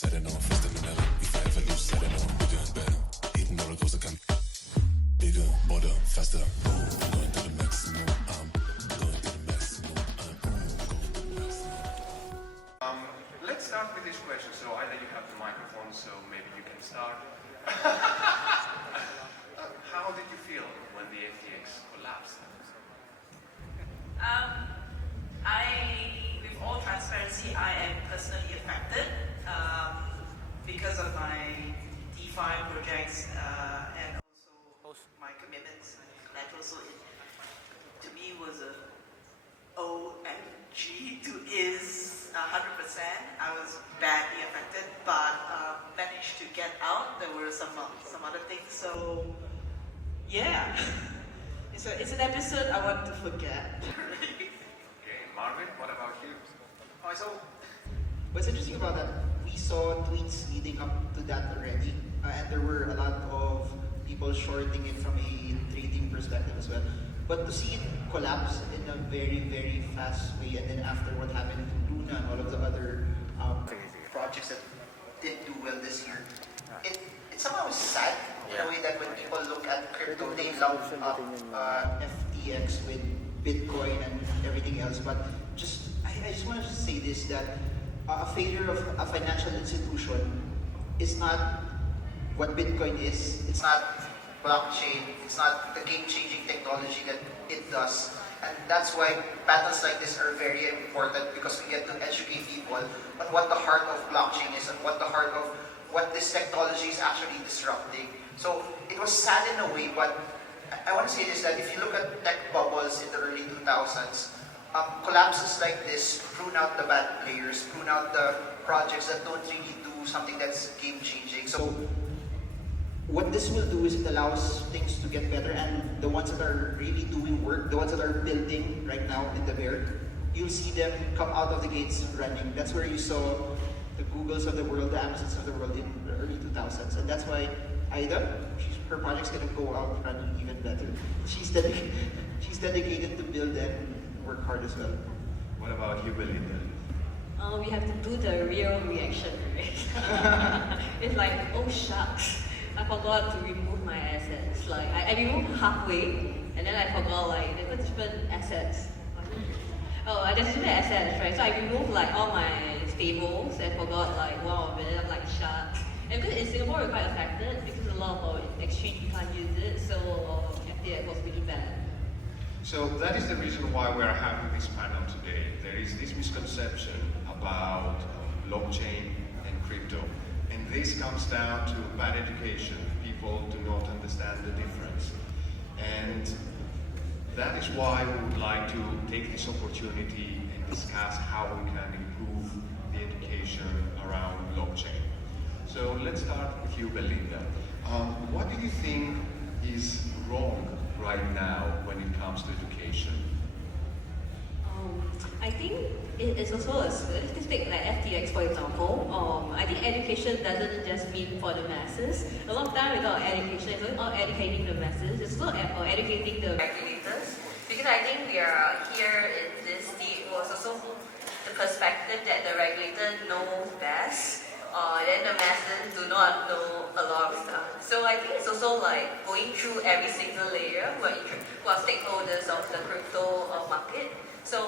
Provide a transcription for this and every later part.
setting on, first in the melon. If I ever lose, setting on, bigger and better. Hitting roller coaster, come bigger, bolder, faster. Boom, going to the maximum. Going to the maximum. Going to the maximum. Let's start with this question. So either you have the microphone, so maybe you can start. How did you feel when the FTX collapsed? With all transparency, I am personally affected because of my DeFi projects and also my commitments. That also, to me, was a OMG to is 100%. I was badly affected, but managed to get out. There were some other things. So yeah, it's an episode I want to forget. Okay, Marvin, what about you? So, what's interesting about that, we saw tweets leading up to that already, and there were a lot of people shorting it from a trading perspective as well. But to see it collapse in a very, very fast way, and then after what happened to Luna and all of the other projects that did do well this year, it somehow is sad in a way that when people look at crypto, they lump up FTX with Bitcoin and everything else. But I just want to say this, that a failure of a financial institution is not what Bitcoin is. It's not blockchain. It's not the game-changing technology that it does. And that's why panels like this are very important, because we get to educate people on what the heart of blockchain is and what the heart of what this technology is actually disrupting. So it was sad in a way, but I want to say this, that if you look at tech bubbles in the early 2000s, collapses like this prune out the bad players, prune out the projects that don't really do something that's game-changing. So what this will do is it allows things to get better, and the ones that are really doing work, the ones that are building right now in the bear, you'll see them come out of the gates running. That's where you saw the Googles of the world, the Amazons of the world in the early 2000s. And that's why Ida, her project's going to go out running even better. She's dedicated to build and work hard as well. What about you, Belinda? We have to do the real reaction, right? It's like, oh shucks, I forgot to remove my assets. Like, I removed halfway, and then I forgot, like, there were different assets. Oh, there's different assets, right? So I removed, like, all my stables and forgot, like, one of it. I'm like, shucks. And because in Singapore, we're quite affected because a lot of our exchange, you can't use it, so yeah, it was really bad. So that is the reason why we are having this panel today. There is this misconception about blockchain and crypto. And this comes down to bad education. People do not understand the difference. And that is why we would like to take this opportunity and discuss how we can improve the education around blockchain. So let's start with you, Belinda. What do you think is wrong right now when it comes to education? I think it's also let's take like FTX for example. I think education doesn't just mean for the masses. A lot of time without education, it's not educating the masses, it's not educating the regulators. Because I think we are here in this state was also the perspective that the regulator knows best. Then the masses do not know a lot of stuff. So I think it's also like going through every single layer who are stakeholders of the crypto market. So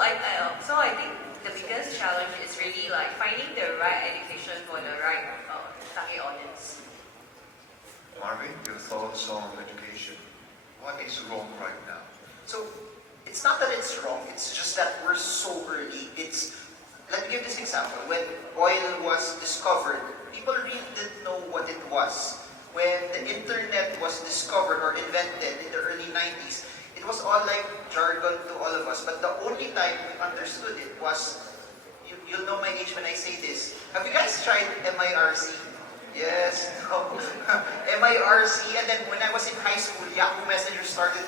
I think the biggest challenge is really like finding the right education for the right target audience. Marvin, your thoughts on education? What is wrong right now? So it's not that it's wrong, it's just that we're so early. Let me give this example. When oil was discovered, people really didn't know what it was. When the internet was discovered or invented in the early 90s, it was all like jargon to all of us. But the only time we understood it was, you'll know my age when I say this. Have you guys tried MIRC? Yes, no. MIRC, and then when I was in high school, Yahoo Messenger started.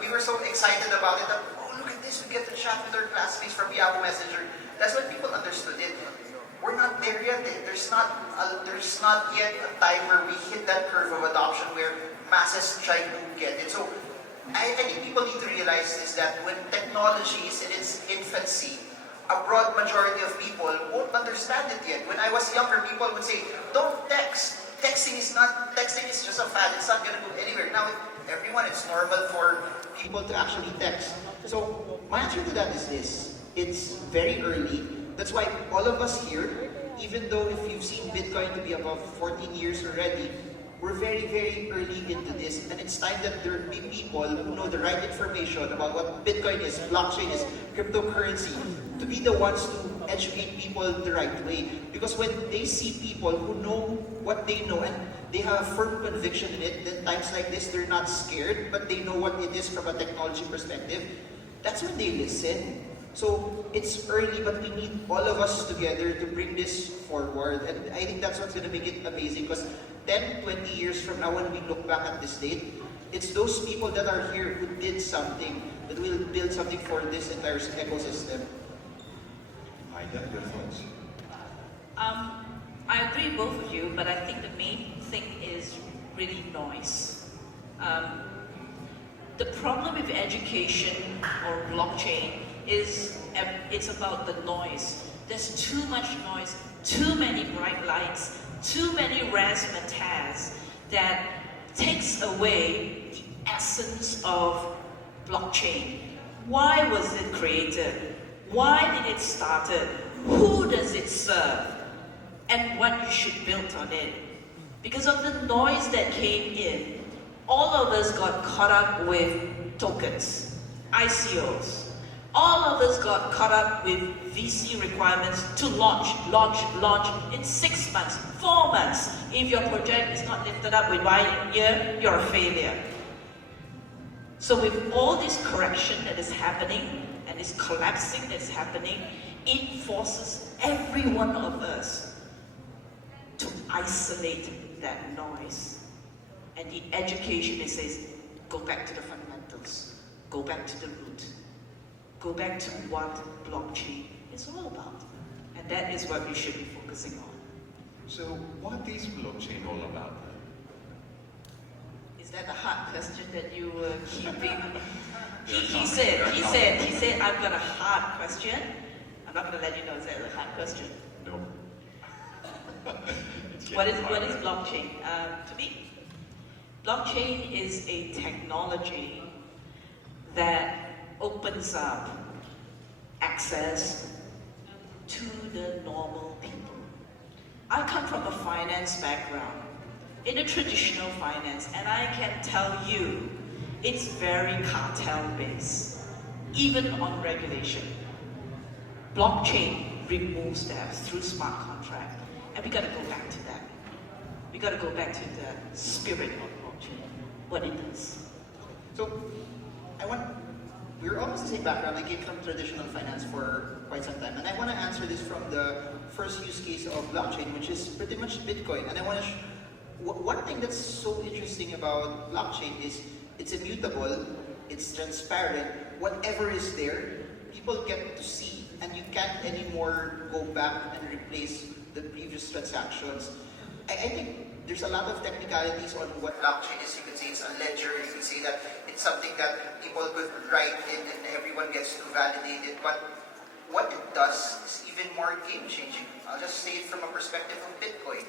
We were so excited about it that, look at this, we get to chat with our classmates from Yahoo Messenger. That's when people understood it. We're not there yet. There's not yet a time where we hit that curve of adoption where masses try to get it. So I think people need to realize is that when technology is in its infancy, a broad majority of people won't understand it yet. When I was younger, people would say, don't text. Texting is just a fad. It's not going to go anywhere. Now, everyone, it's normal for people to actually text. So, my answer to that is this. It's very early. That's why all of us here, even though if you've seen Bitcoin to be above 14 years already, we're very, very early into this, and it's time that there be people who know the right information about what Bitcoin is, blockchain is, cryptocurrency, to be the ones to educate people the right way. Because when they see people who know what they know and they have a firm conviction in it, then times like this, they're not scared, but they know what it is from a technology perspective, that's when they listen. So it's early, but we need all of us together to bring this forward. And I think that's what's going to make it amazing, because 10, 20 years from now, when we look back at this date, it's those people that are here who did something, that will build something for this entire ecosystem. I get your thoughts. I agree with both of you, but I think the main thing is really noise. The problem with education or blockchain is it's about the noise. There's too much noise, too many bright lights, too many razzmatazz that takes away the essence of blockchain. Why was it created? Why did it started? Who does it serve? And what you should build on it. Because of the noise that came in, all of us got caught up with tokens, ICOs. All of us got caught up with VC requirements to launch in 6 months, 4 months. If your project is not lifted up within 1 year, you're a failure. So with all this correction that is happening and this collapsing that's happening, it forces every one of us to isolate that noise. And the education, it says, go back to the fundamentals, go back to the root. Go back to what blockchain is all about. And that is what we should be focusing on. So what is blockchain all about then? Is that a hard question that you were keeping? He said, I've got a hard question. I'm not going to let you know it's a hard question. No. What is blockchain? To me, blockchain is a technology that opens up access to the normal people. I come from a finance background, in a traditional finance, and I can tell you, it's very cartel-based, even on regulation. Blockchain removes that through smart contract, and we got to go back to that. We got to go back to the spirit of blockchain, what it does. So, we're almost the same background. I came from traditional finance for quite some time. And I want to answer this from the first use case of blockchain, which is pretty much Bitcoin. And I want to one thing that's so interesting about blockchain is it's immutable, it's transparent. Whatever is there, people get to see, and you can't anymore go back and replace the previous transactions. I think there's a lot of technicalities on what blockchain is. You could say it's a ledger, you could say that it's something that people could write in and everyone gets to validate it. But what it does is even more game-changing. I'll just say it from a perspective of Bitcoin.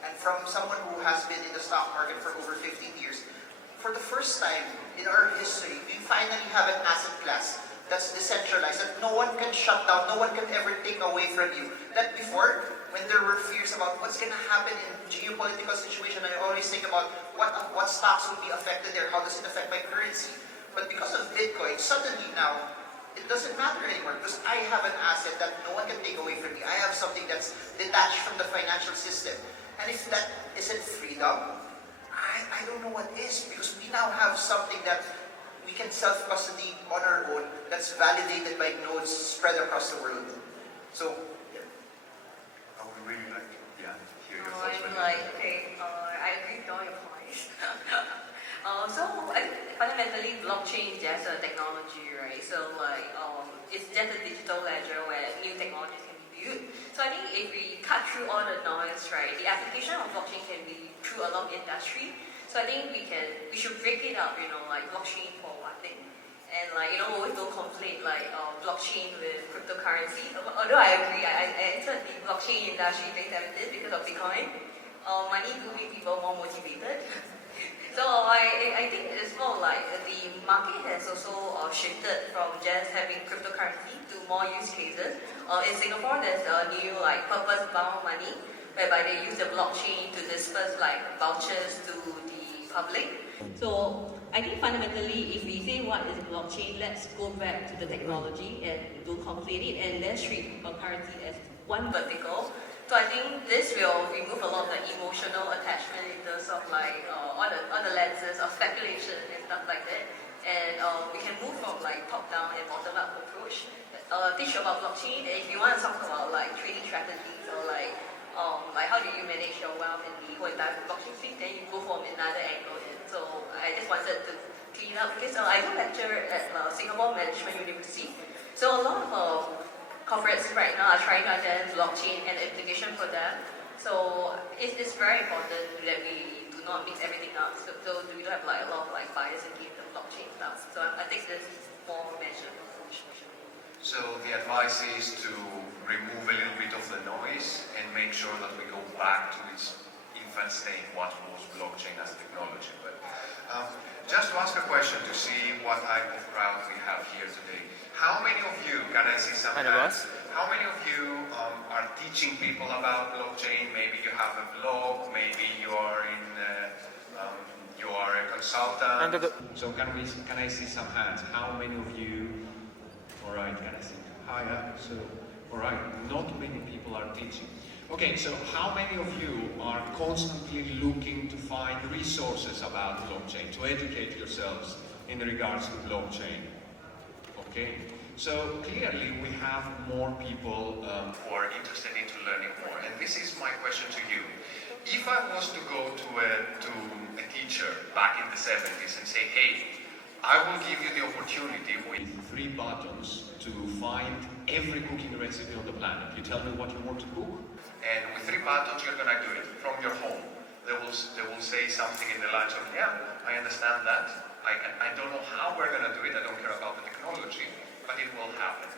And from someone who has been in the stock market for over 15 years, for the first time in our history, we finally have an asset class that's decentralized, that no one can shut down, no one can ever take away from you. That before, when there were fears about what's going to happen in geopolitical situation, I always think about what stocks will be affected there, how does it affect my currency. But because of Bitcoin, suddenly now, it doesn't matter anymore because I have an asset that no one can take away from me. I have something that's detached from the financial system. And if that isn't freedom, I don't know what is, because we now have something that we can self-custody on our own that's validated by nodes spread across the world. So, yeah. I would really like to hear your Oh, thoughts. I'm like, okay, I agree with all your points. So I think fundamentally blockchain is just a technology, right? So it's just a digital ledger where new technologies can be built. So I think if we cut through all the noise, right, the application of blockchain can be through a lot of industry. So I think we should break it up, like blockchain for one thing, And like, always don't conflate like blockchain with cryptocurrency. Although I agree, I entered the blockchain industry in 2017 because of Bitcoin. Money do make people more motivated. So I think it's more like the market has also shifted from just having cryptocurrency to more use cases. In Singapore, there's a new like purpose-bound money, whereby they use the blockchain to disperse like vouchers to the public. So I think fundamentally, if we say what is blockchain, let's go back to the technology and don't conflate it, and let's treat a currency as one vertical. So I think this will remove a lot of the emotional attachment in terms of like all the lenses of speculation and stuff like that. And we can move from like top-down and bottom-up approach. Teach about blockchain. And if you want to talk about like trading strategies or like how do you manage your wealth in the whole entire blockchain space, then you go from another angle. So I just wanted to clean up because I do lecture at Singapore Management University. So a lot of corporates right now are trying to understand blockchain and implication for them. So it's very important that we do not mix everything up. So we don't have like a lot of like bias against the blockchain stuff. So I think this is more measured. So the advice is to remove a little bit of the noise and make sure that we go back to its infant state, what was blockchain as technology. But just to ask a question to see what type of crowd we have here today. How many of you, can I see some hands? How many of you are teaching people about blockchain? Maybe you have a blog, maybe you are you are a consultant. So can I see some hands? How many of you? All right, can I see? Hi, so all right, not many people are teaching. Okay, so how many of you are constantly looking to find resources about blockchain, to educate yourselves in regards to blockchain? Okay, so clearly we have more people who are interested into learning more. And this is my question to you. If I was to go to a teacher back in the 70s and say, hey, I will give you the opportunity with 3 buttons to find every cooking recipe on the planet. You tell me what you want to cook, and with 3 buttons you're gonna do it from your home. They will say something in the lines of, yeah, I understand that. I don't know how we're gonna do it. I don't care about the technology, but it will happen.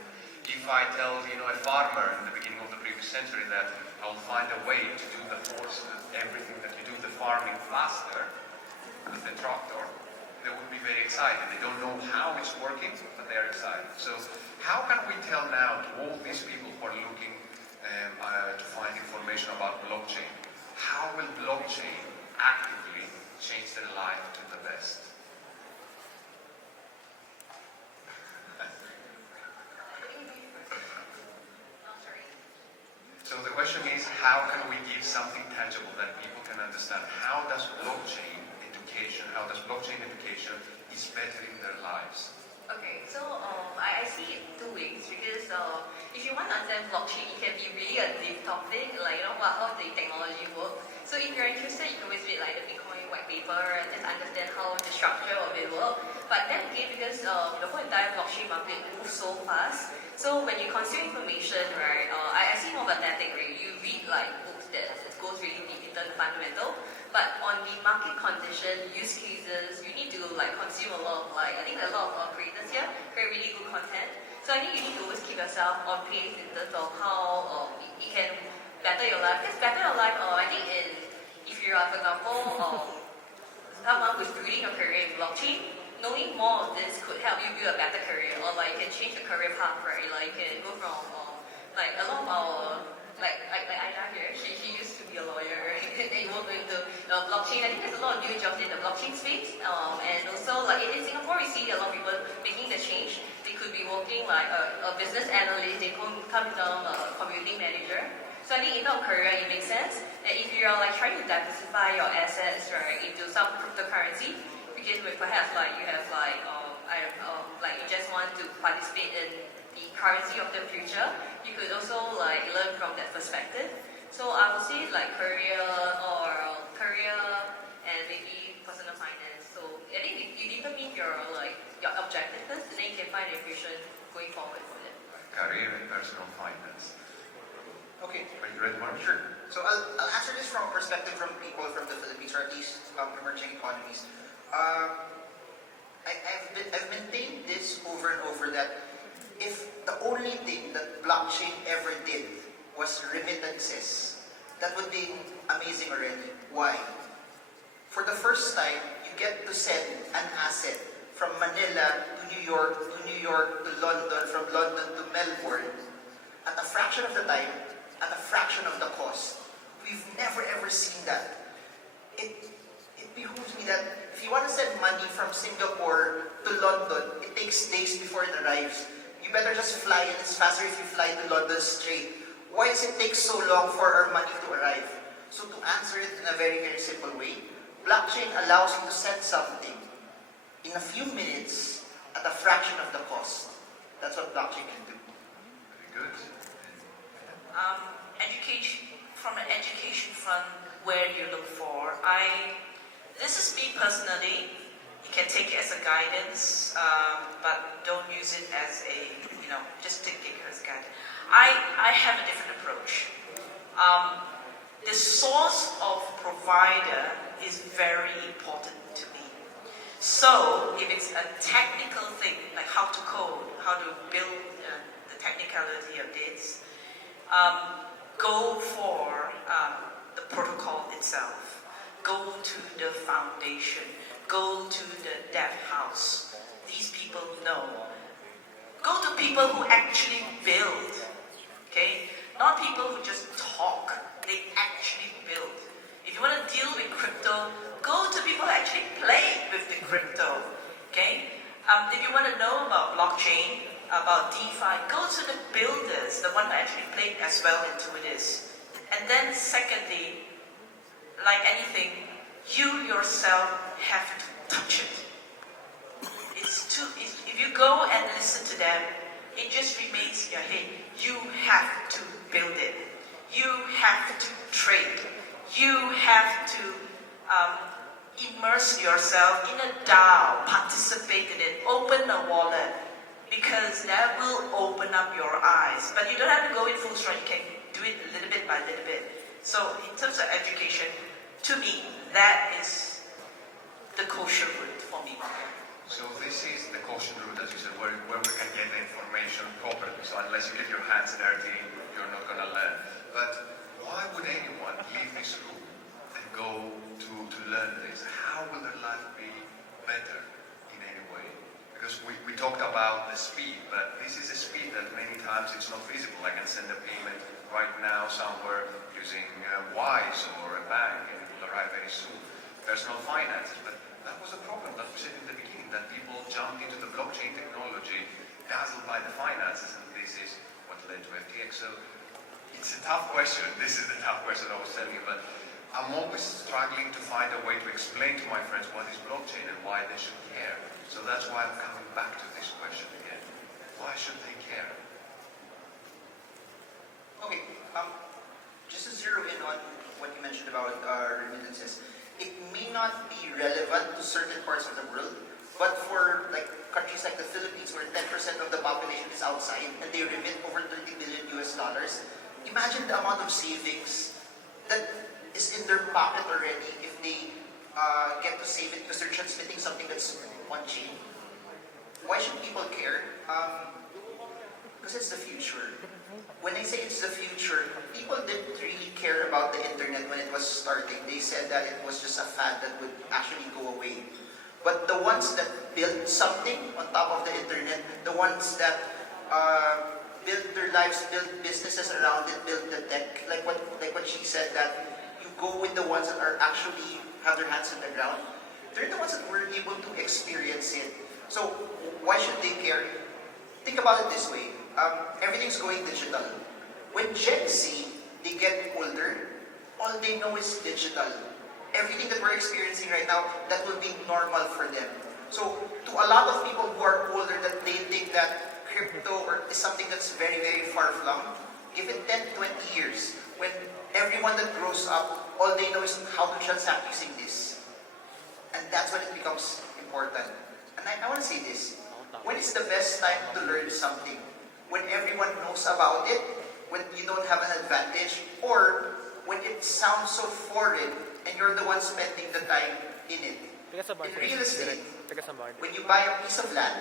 If I tell a farmer in the beginning of the previous century that I will find a way to do the horse, everything that you do the farming faster with the tractor, they would be very excited. They don't know how it's working, but they're excited. So how can we tell now to all these people who are looking to find information about blockchain, how will blockchain actively change their life to the best? So the question is, how can we give something tangible that people can understand? How does blockchain education is bettering their lives? Okay, so I see it 2 ways because if you want to understand blockchain, it can be really a deep topic, like how the technology works. So if you're interested, you can always read like the Bitcoin white paper and just understand how the structure of it works. But then again, because the whole entire blockchain market moves so fast, so when you consume information, right, I see more of a static, right? You read like books that it goes really deep into the fundamental. But on the market condition, use cases, you need to like consume a lot of I think a lot of creators here create really good content. So I think you need to always keep yourself on pace in terms of how it can better your life. Because better your life, I think if you are, for example, someone who's building a career in blockchain, knowing more of this could help you build a better career, or like you can change your career path, right? Like you can go from like a lot of our like Aida here, she used to be a lawyer, and then you work into blockchain. I think there's a lot of new jobs in the blockchain space, and also like in Singapore, we see a lot of people making the change. They could be working like a business analyst, they come become a community manager. So I think in terms of career, it makes sense. And if you are like trying to diversify your assets, right, into some cryptocurrency, because perhaps like you have like like you just want to participate in the currency of the future, you could also like learn from that perspective. So I would say like career and maybe personal finance. So I think you determine your objective first, and then you can find a vision going forward for it. Career and personal finance. Okay. Are you ready, Mark? Sure. So I'll answer this from a perspective from people from the Philippines, or at least emerging economies. I've maintained this over and over that if the only thing that blockchain ever did was remittances, that would be amazing already. Why? For the first time, you get to send an asset from Manila to New York, to London, from London to Melbourne, at a fraction of the time, at a fraction of the cost. We've never ever seen that. It behooves me that if you want to send money from Singapore to London, it takes days before it arrives. You better just fly, and it's faster if you fly to London straight. Why does it take so long for our money to arrive? So to answer it in a very, very simple way, blockchain allows you to send something in a few minutes at a fraction of the cost. That's what blockchain can do. Very good. Education, from an education front, where you look for, this is me personally. You can take it as a guidance, but don't use it as a, just take it as guidance. I have a different approach. The source of provider is very important to me. So if it's a technical thing, like how to code, how to build the technicality of this, go for the protocol itself. Go to the foundation. Go to the dev house. These people know. Go to people who actually build. Okay? Not people who just talk. They actually build. If you want to deal with crypto, go to people who actually play with the crypto. Okay? If you want to know about blockchain, about DeFi, go to the builders, the one who actually played as well into this. And then secondly, like anything, you yourself have to touch it. If you go and listen to them, it just remains in your head. You have to build it. You have to trade. You have to immerse yourself in a DAO, participate in it, open a wallet, because that will open up your eyes. But you don't have to go in full stride. You can do it little bit by little bit. So in terms of education, to me, that is the kosher route for me. So this is the caution route, as you said, where we can get the information properly. So unless you get your hands dirty, you're not going to learn. But why would anyone leave this room and go to learn this? How will their life be better in any way? Because we talked about the speed, but this is a speed that many times it's not feasible. I can send a payment right now somewhere using Wise or a bank, and it will arrive very soon. Personal finances, but that was a problem that we said in the beginning, that people jumped into the blockchain technology, dazzled by the finances, and this is what led to FTX. So it's a tough question. This is the tough question I was telling you, but I'm always struggling to find a way to explain to my friends what is blockchain and why they should care. So that's why I'm coming back to this question again. Why should they care? Okay, just to zero in on what you mentioned about remittances, it may not be relevant to certain parts of the world, but for like countries like the Philippines, where 10% of the population is outside and they remit over $30 billion US, imagine the amount of savings that is in their pocket already if they get to save it because they're transmitting something that's on chain. Why should people care? Because it's the future. When I say it's the future, people didn't really care about the internet when it was starting. They said that it was just a fad that would actually go away. But the ones that built something on top of the internet, the ones that built their lives, built businesses around it, built the tech, like what she said, that you go with the ones that are actually have their hands in the ground. They're the ones that were able to experience it. So why should they care? Think about it this way. Everything's going digital. When Gen Z, they get older, all they know is digital. Everything that we're experiencing right now, that will be normal for them. So to a lot of people who are older, that they think that crypto is something that's very, very far-flung, give it 10, 20 years, when everyone that grows up, all they know is how to transact using this. And that's when it becomes important. And I want to say this. When is the best time to learn something? When everyone knows about it, when you don't have an advantage, or when it sounds so foreign and you're the one spending the time in it. Taga sa In real estate, Taga sa bar. when you buy a piece of land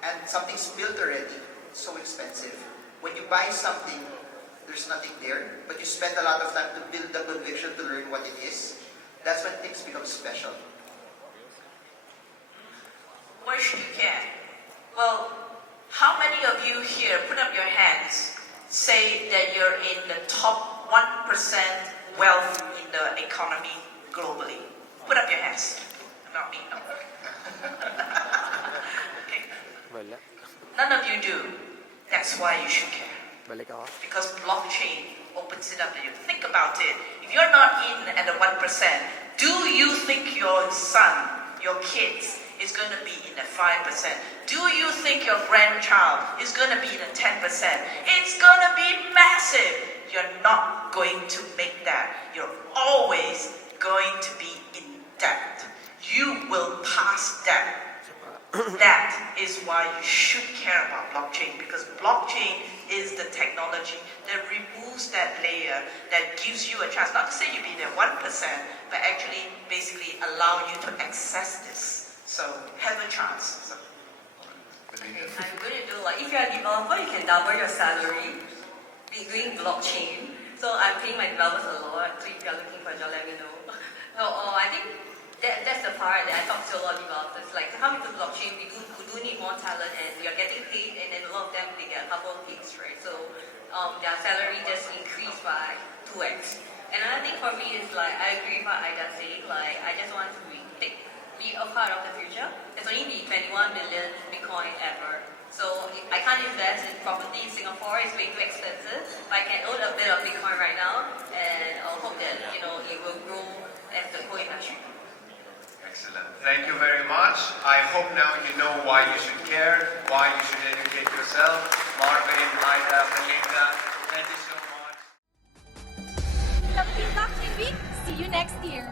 and something's built already, it's so expensive. When you buy something, there's nothing there, but you spend a lot of time to build the conviction to learn what it is, that's when things become special. Why should you care? Well, how many of you here, put up your hands, say that you're in the top 1% wealth in the economy globally? Put up your hands. Not me, no. Okay. Wala. None of you do. That's why you should care. Balik ako. Because blockchain opens it up to you. Think about it. If you're not in at the 1%, do you think your son, your kids, is going to be in the 5%? Do you think your grandchild is going to be in the 10%? It's going to be massive. You're not going to make that. You're always going to be in debt. You will pass debt. That is why you should care about blockchain, because blockchain is the technology that removes that layer, that gives you a chance, not to say you be there 1%, but actually basically allow you to access this. So have a chance. So, I'm going to do like, if you're a developer, you can double your salary doing blockchain. So I'm paying my developers a lot. So if you're looking for a job, let me know. So I think that's the part that I talk to a lot of developers. Like, to come into blockchain, we do need more talent, and we are getting paid, and then a lot of them, they get a couple of gigs, right? So their salary just increased by 2x. And another thing for me is like, I agree with what Aida saying, like, I just want to be a part of the future. There's only be 21 million Bitcoin ever. So I can't invest in property in Singapore, it's way too expensive. But I can own a bit of Bitcoin right now, and I hope that, you know, it will grow as the whole industry. Excellent. Thank you very much. I hope now you know why you should care, why you should educate yourself. Marvin, Aida, Melinda, thank you so much. Philippine Blockchain Week. See you next year.